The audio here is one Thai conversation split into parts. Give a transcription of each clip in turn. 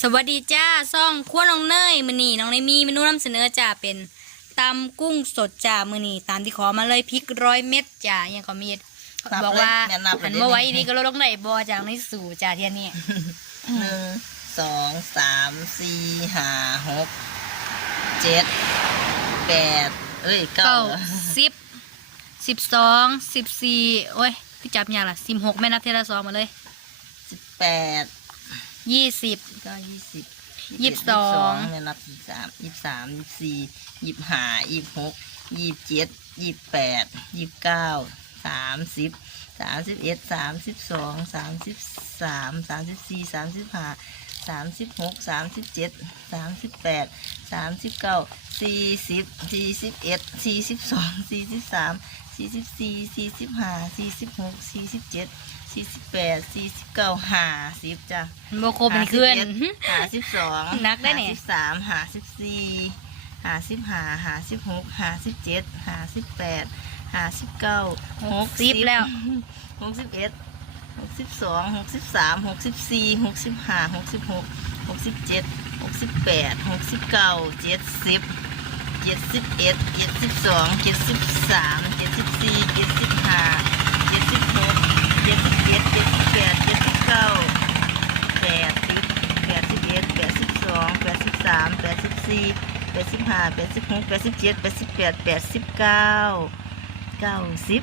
สวัสดีจ้าซ่องขั้วน้องเนยมือนี่น้องเนยมีเมนูนำเสนอจ้าเป็นตำกุ้งสดจ้ามือนี่ตามที่ขอมาเลยพริกร้อยเม็ดจ้ายังขอมีดนับเลยบอกว่าแม่นับเลยหันมาไว้ดีก็ลดลงไหนบอจากในสู่จ้าเทียนี่หนึ่งสองสามสี่ห้าหกเจ็ดแปดเอ้ยเก้าเก้าสิบสิบสองสิบสี่โอ้ยพี่จับยากล่ะสิบหกแม่นับเทละสองมาเลยสิบแปด ยี่สิบเก้ายี่สิบยี่สิบสองแม่นับยี่สิบสามยี่สิบสามยี่สิบสี่ยี่สิบห้ายี่สิบหกยี่สิบเจ็ดยี่สิบแปดยี่สิบเก้าสามสิบสามสิบเอ็ดสามสิบสองสามสิบสามสามสิบสี่สามสิบห้าสามสิบหกสามสิบเจ็ดสามสิบแปดสามสิบเก้าสี่สิบสี่สิบเอ็ดสี่สิบสองสี่สิบสาม สี่สิบสี่สี่สิบห้าสี่สิบหกสี่สิบเจ็ดสี่สิบแปดสี่สิบเก้าห้าสิบจ้ะโบโคเป็นเคลื่อนหาสิบสองนักได้เนี่ยหาสิบสามหาสิบสี่หาสิบห้าหาสิบหกหาสิบเจ็ดหาสิบแปดหาสิบเก้าหกสิบแล้วหกสิบเอ็ดหกสิบสองหกสิบสามหกสิบสี่หกสิบห้าหกสิบหกหกสิบเจ็ดหกสิบแปดหกสิบเก้าเจ็ดสิบเจ็ดสิบเอ็ดเจ็ดสิบสองเจ็ดสิบสามเจ็ด สิบสี่เจ็ดสิบห้าเจ็ดสิบหกเจ็ดสิบเจ็ดเจ็ดสิบแปดเจ็ดสิบเก้าแปดสิบแปดสิบเอ็ดแปดสิบสองแปดสิบสามแปดสิบสี่แปดสิบห้าแปดสิบหกแปดสิบเจ็ดแปดสิบแปดแปดสิบเก้าเก้าสิบ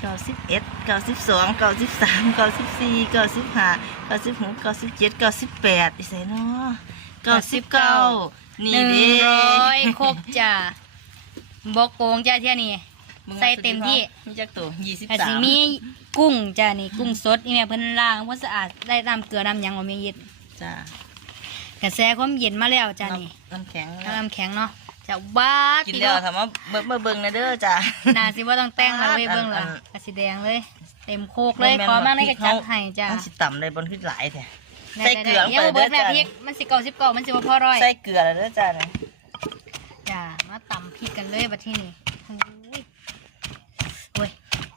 เก้าสิบเอ็ดเก้าสิบสองเก้าสิบสามเก้าสิบสี่เก้าสิบห้าเก้าสิบหกเก้าสิบเจ็ดเก้าสิบแปดอีไสเนาะเก้าสิบเก้าหนี่นึ่งเด้ร้อยครบจ้าบอกโกงจ้าเที่ยนี่ ใส่เต็มที่ มีจักตัวยี่สิบอาจสาสิมมีกุ้งจ้านี่กุ้งสดนี่แม่เพิ่นล้างเพิ่นสะอาดได้น้ำเกลือน้ำหยังบ่มีเย็นจ้ากระแสความเย็นมาแล้วจ้านี่น้ำแข็งน้ำแข็งเนาะจะบ้ากินติแล้โดวถามว่าเบิ่งมาเบิ่งนะเด้อจ้า น่าสิว่าต้องแต่งแล้วเว้ยอันเบิ่งล่ะอัน กระสีแดงเลย เต็มโคกเลยขอมาในกระจัดให้จ้ามันสิต่ำเลยบนขึ้นหลายแท้ได้ใส่ได้เกลือลงไปเดี๋ยวเบิดแม่เด้อจ้ะ พริกมันสิเก่าสิบเก่ามันสิบ่พอร้อยใส่เกลือแล้วเด้อจ้าเนี่ยจ้ามาตำพริกกันเลยบัดที่นี่โอ้ยโอ้ย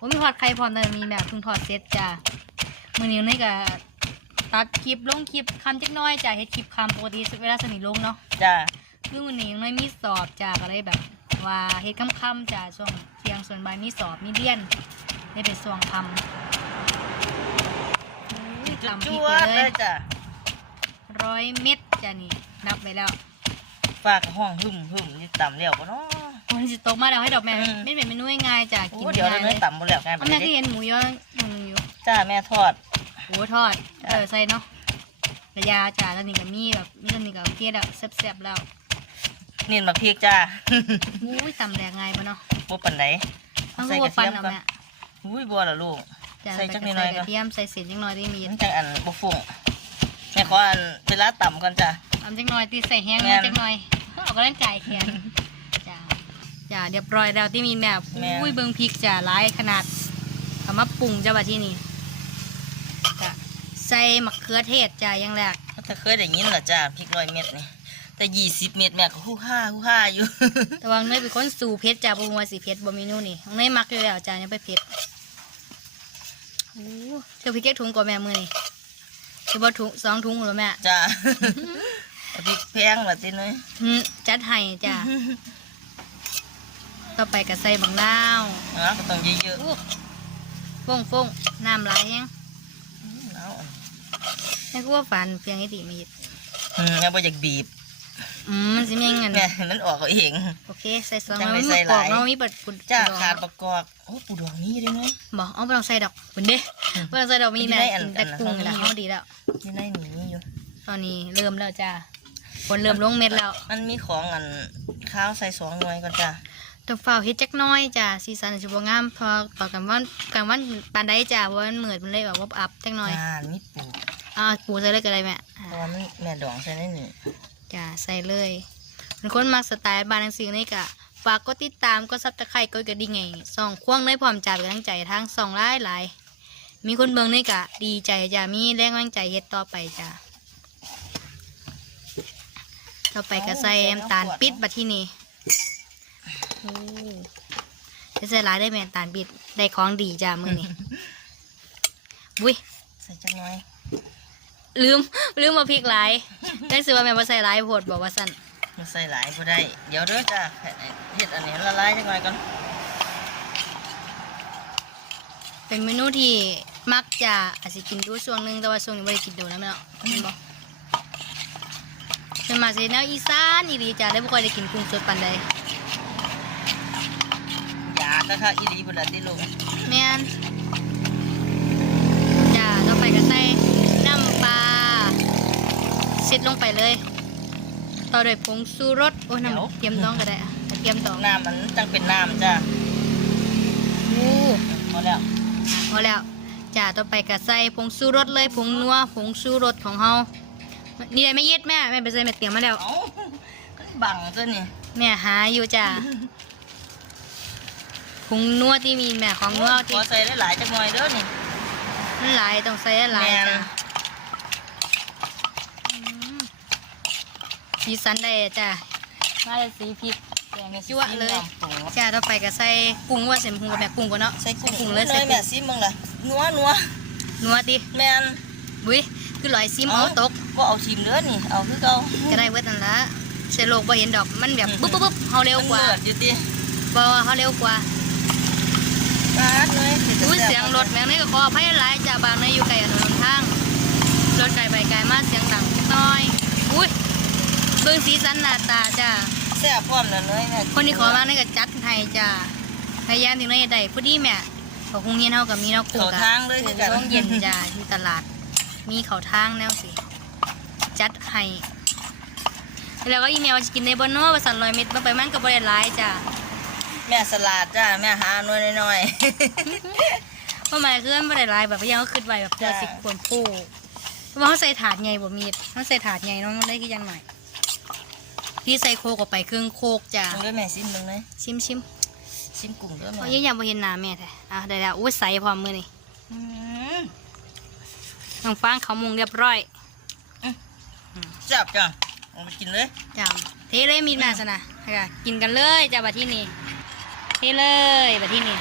ผมมีทอดไข่พร้อมแต่มีแบบเพิ่งทอดเสร็จจ้ามื้อนี้นี่ก็ตัดคลิปลงคลิปคำจักหน้อยจ้าเฮ็ดคลิปคำปกติเวลาสนิทลงเนาะจ้าคือมื้อนี้น้อยมีสอบจ้าก็เลยแบบ ว่าเฮ็ดค่ำๆจ้าช่วงเที่ยงส่วนบ่ายมีสอบมีเรียนได้ไปส่วงคำโอ้ยจุดตำพจริกวไปดเลเลยยจ้าร้อยเม็ดจ้านี่นับไปแล้ว ฝากห้องหึ่มหึ่มนี่ต่ำเลี้ยวปะเนาะ มันจะตกมาแล้วให้ดอกแม่อืมไม่เป็นเมนูง่ายๆจ้ะโอ้กินเดี๋ยวง่ายเราเลเนื้อยต่ำบ่แล้วกันเอาแม่ที่เห็นหมูย่ออย่างหนึงอยู่จ้าแม่ทอดโอ้ทอดเออใส่เนาะระยาจ้ะแล้วนี่ก็มีแบบมีตัวนี้ก็โอเคแล้วแซ่บๆแล้วนี่มาพริกจ้าอุ้ยตำแดงง่ายปะเนาะบ่ปันไหนต้องใส่รู้กระว่าฟันเทียมเอาก่อนแม่อุ้ยบัวล่ะลูก จ้ะใส่ไปจักใส่หน่อยๆกระเทียมใส่เศษจังหน่อยได้มีมันจังอันบ่ฟุ้งแม่ขออันเวลาต่ำก่อนจ้า ทำจังหน่อยตีใส่แห้งแม่มานจังหน่อยเอาก็ร่างกายแขนจ้ะ จ้ะเรียบร้อยแล้วที่มีแบบแม่ อุ้ยเบิ่งพริกจ้ะหลายขนาดเอามาปรุงจ้ะบัดที่นี่จ้ะใส่มะเขือเทศจ้ะอย่างแรกถ้าเคยได้ยินล่ะจ้าพริกร้อยเม็ดนี่แต่ยี่สิบเม็ดแม่ก็ฮู้ฮ่าฮู้ฮ่าอยู่ แต่ว่าเนยเป็นคนสู่เพชรจ้าบ่ว่าสิเพชรบ่เมนูนี่ของเนยมักอยู่แล้วจ้ายังไปเพชรโอ้เธอพี่เก๊กถุงกว่าแม่มือนี่คือบ่ถุงสองถุงหรือแม่จ้าเอาพริกแพงล่ะติน้อย อืมจัดให้จ้า ต่อไปก็ใส่บังนาวนะก็ต้องเยอะอู้ฟงฟงน้ำไหลายแฮงๆเอาแม่กูว่าฝันเพียงไอ้ติมีดอืมแม่บ่อยากบีบอืมมันสิมีเงินแม่ให้มันออกเอาเองโอเคใส่สองจังมันไม่มีใส่กรอกหลายเนาะมีเปิดปุดจ้าดอกขาดประกอบโอ้ปูดองนี่เลยเนาะบอกเอาบ่ต้องใส่ดอกคุณเด้บ่ต้องใส่ดอกมีแม่ไม่ได้อันกินแต่อันกุ้งนี่แหละอันนี้เฮาดีแล้วที่ในนี่อยู่ตอนนี้เริ่มแล้วจ้าฝนเริ่มลงเม็ดแล้ว มันมีของอันข้าวใส่สองหน่วยก่อนจ้า ต้องเฝ้าเฮ็ดจักหน้อยจ้าสีสันจะบ่งามพอตอนกลางวันกลางวันปานใดจ้าเพราะว่ามันมืดมันเลยแบบว่าอับจักหน่อยอ่ามีปูอ่าปูใส่เลยก็ได้แม่เพอ่าราะว่ามันแม่ดองใส่ในนี่จ้าใส่เลยเป็นคนมักสไตล์บ้านจังซี่นี่ก็ฝากกดติดตามกดซับตะไคร้กดกระดิ่งไงส่องควงในพร้อมจ้าเป็นกำลังใจทางส่องหลายหลายๆมีคนเบิ่งนี่ก็ดีใจจ้ามีแรงกำลังใจเฮ็ดต่อไปจ้าต่อไปก็ใส่น้ำตาลปิดบัดที่นี่โอ้ จะใส่ร้ายได้แม่นตาลบิดได้ของดีจ้ามือนี้บุ้ยใส่จังหน่อยลืมลืมมาพริกหลายได้ซื้อว่าแม่บ่ใส่หลายโพดบอกว่าสั่นมันใส่หลายก็ได้ เดี๋ยวเด้อจ้าเห็ดอันนี้ละลายจังไงก่อนเป็นเมนูที่มักจะอาจจะกินดูช่วงหนึงแต่ว่าช่วงนี้ไม่ได้กินดูนะแม่เนาะแม่นบ่เป็นมาเสแนวอีสานอีหลีจ้ะได้บ่ค่อยได้กินกุ้งสดปานใด ก็ค่ะอีหลีบุญละที่ลงแม่นจ้ะต่อไปก็ใส่น้ำปลาเช็ดลงไปเลย ต่อด้วยผงชูรสโอ้น้ำเตรียมต้องก็ได้อะเตรียมต้องน้ำมันจังเป็นน้ำจ้าอู้พอแล้วพอแล้วจ้าต่อไปก็ใส่ผงชูรสเลยผงนัวผงชูรสของเฮานี่ได้ไม่เย็ดแม่แม่ไปใส่แม่เตรียมมาแล้วบังตัวนี่แม่หาอยู่จ้า ผงนัวที่มีแม่ของนัวพที่อใส่หลายๆจังหน่อยเด้อนี่มันหลายต้องใส่หลายแม่นจ้าอืมสีสันได้จ้ามาเลยสีพริกแดงจั่วเลยโอ้โหจ้าต่อไปก็ใส่กุ้งว่าเสร็จหุงกับแม่กุ้งก่อนเนาะใส่กุ้งกุ้งเลยเลใส่ยกุ้แม่งซิมึงล่ะนัวนัวนัวดิแม่นบุ้ยคือลอยซิมเอ้าเอาตกก็เอาชิมเด้อนี่เอาคือเก่าก็ได้เวิร์ดนั่นละเชโลกบ่เห็นดอกมันแบบปุ๊บปุ๊บปุ๊บเฮาเร็วกว่ามันเลือดอยู่ติบ่ว่าเฮาเร็วกว่าปาดเลย อุ้ยเสียงรถแม่งนี่ก็ขออภัยหลายจ้าบางในอยู่ไกลถนนทางรถไกลไปไกลมาเสียงดังนิดหน้อย อุ้ยเบิ่งสีสันหน้าตาจ้าแซ่บพร้อมแล้วเลยแม่คนที่ขอมานี่ก็จัดให้จ้าพยายามถึงได้ได้ผู้ดีแม่ขอคงเฮียนเฮากับมีเนาะกุ้งเข้ากัทางเลยคือกันต้องเย็นจ้าที่ตลาด มีเขาทางแนวสิ จัดให้แล้วก็อีเมลว่าจะกินในบนโน้ภาษาลอยเม็ดบางไปมันก็บ่ได้หลายจ้า แม่สลัดจ้าแม่หาหน่อยน้อยเพราะหมายคือมันบ่ได้หลายแบบว่ายังเขาคิดไว้แบบเพื่อจ้ะสิบคนผู้เพราะว่าเขาใส่ถาดใหญ่บ่มีดเขาใส่ถาดใหญ่เน้องได้กี่อยังหน่อยพี่ใส่โคกออกไปครึ่งโคกจ้าๆมึงด้วยแม่ซิมมึงเลยชิมชิมซิมกุ้งด้วยเพแม่ราะยังยังบ่เห็นหน้าแม่แท้อะได้แล้วอุ้ยใส่พร้อมมือนี่อืมน้องฟางเขามุงเรียบร้อยแซ่บจ้าเอาไปกินเลย จ้าเทเลยมีดมาสนะค่ะกินกันเลยจ้าบัดที่นี่ เทเลยบัดที่นี่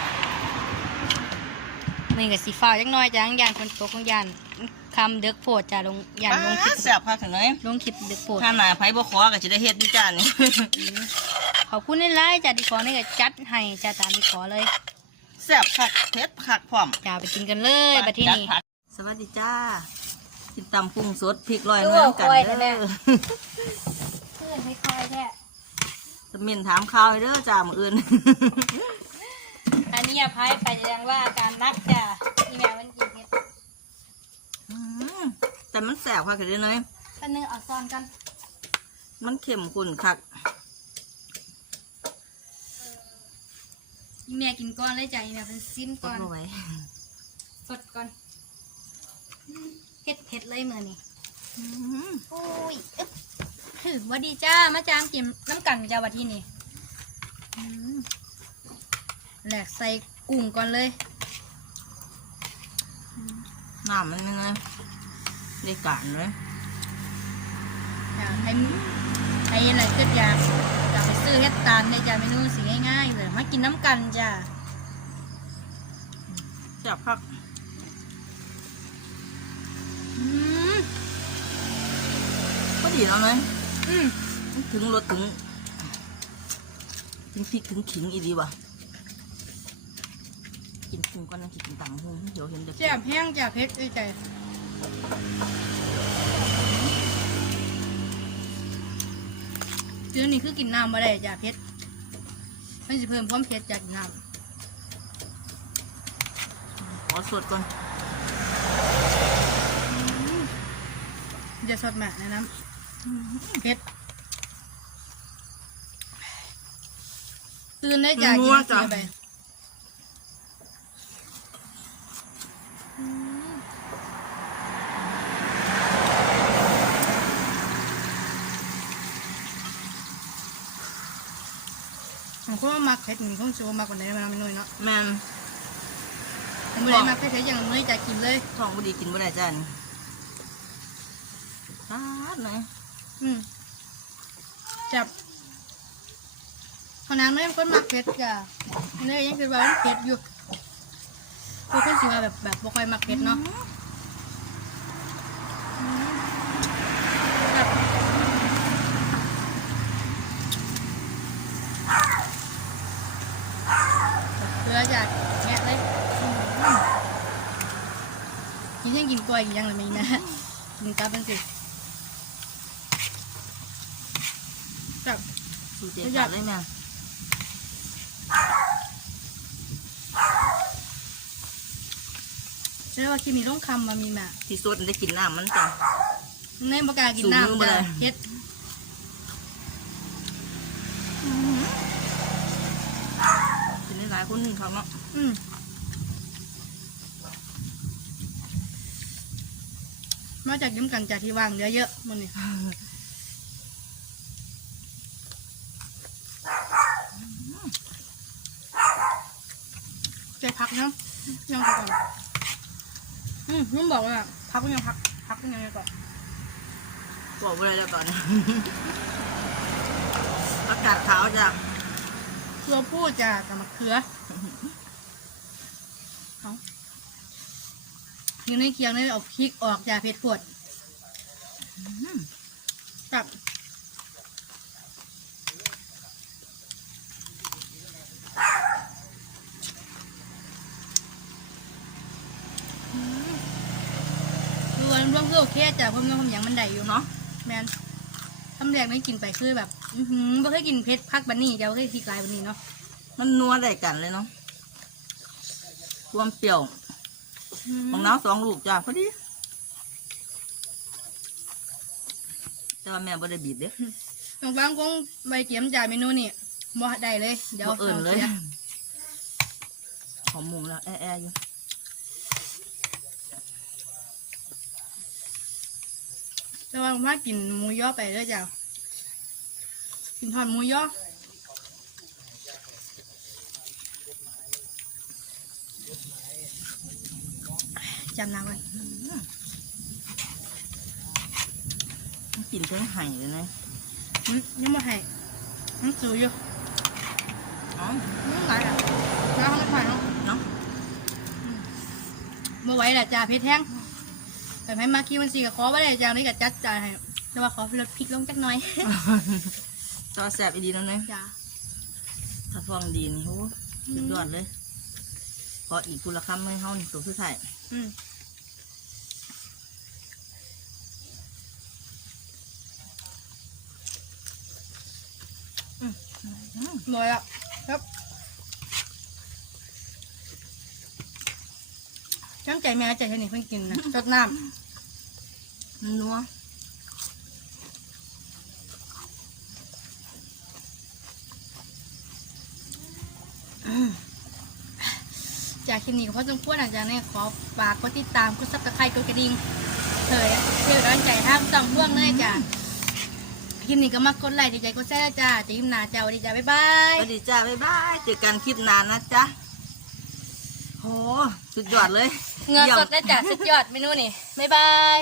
มันก็สีฟ้าวจักหน้อยจ้างยานคนตกของยานคำเด็กโพดจ้าลงยานลงคลิปาปดแซ่บพักถึงเลยลงคลิปเด็กโพดถ้าหนาไผบ่ขอก็จะได้เฮ็ดด้วยจ้านี่ขอบคุณในไลน์จ้าที่ขอนี่ก็จัดให้จ้าตามที่ขอเลยแซ่บคักเผ็ดคักพร้อมจ้าไปกินกันเลยบัดที่นี่จัผักสวัสดีจ้ากินตำกุ้งสดพริกลอยน้ำกันโอ้ยแต่แม่เด้อเพื่อนไม่ค่อยแท้ สมินถามข้าวให้เด้อจ้ามืออื่น อันนี้อภัยไปแสดงว่าอาการนักจ้านี่แม่มันกินเผ็ดอืมแต่มันแสบคักเด้อเนยแป๊บนึงเอาซ่อนกันมันเข้มข้นคักอีแม่กินก่อนเลยจ้ะอีแม่เป็นซิมกก่ดอนบ่ไหวสดก่อนเผ็ดเผ็ดเลยมือนี่อืมโอ้ยอึ๊บ ถือว่าดีจ้ามาจามกินน้ำกันจ้าวันที่นี่อืมแหลกใส่กุ้งก่อนเลยน้ำมันนี่เนยได้การเลยจ้าให้ให้อะไรก็อยากอยากไปซื้อเฮ็ดตามในจ้าเมนูสิง่ายๆเลยมากินน้ำกันจ้าแสบคักอืมก็ดีแล้วเนยอืม ถึงรสถึง ถึงพริกถึงขิงอีดีว่ะกินกุ้งก่อนนะกินตำหุ้งเดี๋ยวเห็นเด็กแจ่บแห้งจ้าเผ็ดด้วยใจเดี๋ยวนี้คือกินน้ำมาได้จ้าเผ็ดมันจะเพิ่มความเผ็ดจากน้ำขอสดก่อนจะสดแม่นะน้ำ เผ็ดตื่นได้จากกินเสียไปผมก็มักเผ็ดหนึ่งข้องโชว์มากกว่านี้มันไม่น้อยเนาะแมนผมไม่ได้มักเผ็ดๆอย่างน้อยจะกินเลยท้องบ่ดีกินบ่ได้จ้านี่ปาดหน่ จับขนาดไม่เป็นคนมักเผ็ดจ้ะเลยยังคือว่ามันเผ็ดอยู่คือนสิว่าแบบแบบบ่ค่อยมักเผ็ดเนาะเกลือจากแงะเลยกินยังกินกล้วยอีกยังเลยมีนะกินกลับเป็นสิ จับสูเจ๊ขาดเลยแม่เชื่อว่าคิมีต้องคำมามีมาที่สุดได้กินน้ำมันจ้ะในบกล้ากินสูงมือน้ำบ่จ้ะได้เฮ็ดกินได้หลายคนนี่เขาเนาะอืมมาจากยิ้มกันจากที่ว่างเหลือเยอะมันนี่ใจพักเนาะยังพักก่อนอืมนุ่มบอกว่าพักก็ยังพัก พักก็ยังไงก่อนบอกไปเลยแล้วตอนนี้อากาศขาวจ้ะตัวผู้จะกับมะเขือเอาอยู่ในเคียงนี่เอาพริกออกจากเผ็ดปวดกับ รวมรวมคือโอเคจ้ะเพราะเมื่อผมยังมันได้อยู่เนาะเนาะแมนทำแรกไม่กินไปคือแบบ อือหือบ่เคยกินเผ็ดพักบันนี่เดี๋ยวเคยพริกลายบันนี่เนาะมันนัวได้กันเลยเนาะความเปรี้ยวของน้ำสองลูกจ้ะพอดี แต่ว่าแม่บ่ได้บีบเด้น้องฟางคงใบเกียมจ่ายเมนูนี่บ่ได้เลย เดี๋ยวบ่เอิ่นเลย สีหอมหมุงแล้วแอะๆอยู่ แต่ว่ามากินหมูย่อไปเด้อจ้ะกินทอดหมูย่อจำนางไว้มันกินทั้งไห่เลยนะอืมยังไม่ให้มันสูอยู่อ๋ออืมหลายอะแล้วเขาไม่ถ่ายเนาะเนาะเมื่อไหวแหละจ้าเพชรแห้ง แต่ให้มาคิวมันสีกับคอไม่ได้จ้านี่กับจัดจ่ายให้แต่ว่าขอลดพริกลงจักหน่อยจอแสบอีดีแล้วเนี่ยจ้าถ้าฟองดีนี่โหสุดยอดเลยพออีกกุละคำให้เฮานี่ตัวสุดท้ายอืมลอยอะครับำใจแม่ใจเท่านี้เพิ่งกินนะจดน้มันนัวำจากคลิปนี้ก็พอสมควรหลังจากนี้ขอฝากกดติดตามกดซับสไครต์กดกระดิ่งเผยเชื่อร้อนใจท่าสองเพื่องเลยจ้ะคลิปนี้ก็มากดไลค์ดีใจกดแชร์จ้าจะยิ้มหนาจ้าสวัสดีจ้าบ๊ายบายสวัสดีจ้าบ๊ายบายเจอกันคลิปหนานนะจ๊ะโหสุดยอดเลย เงินสดได้จ้ะสุดยอดเมนูนี่บ๊ายบาย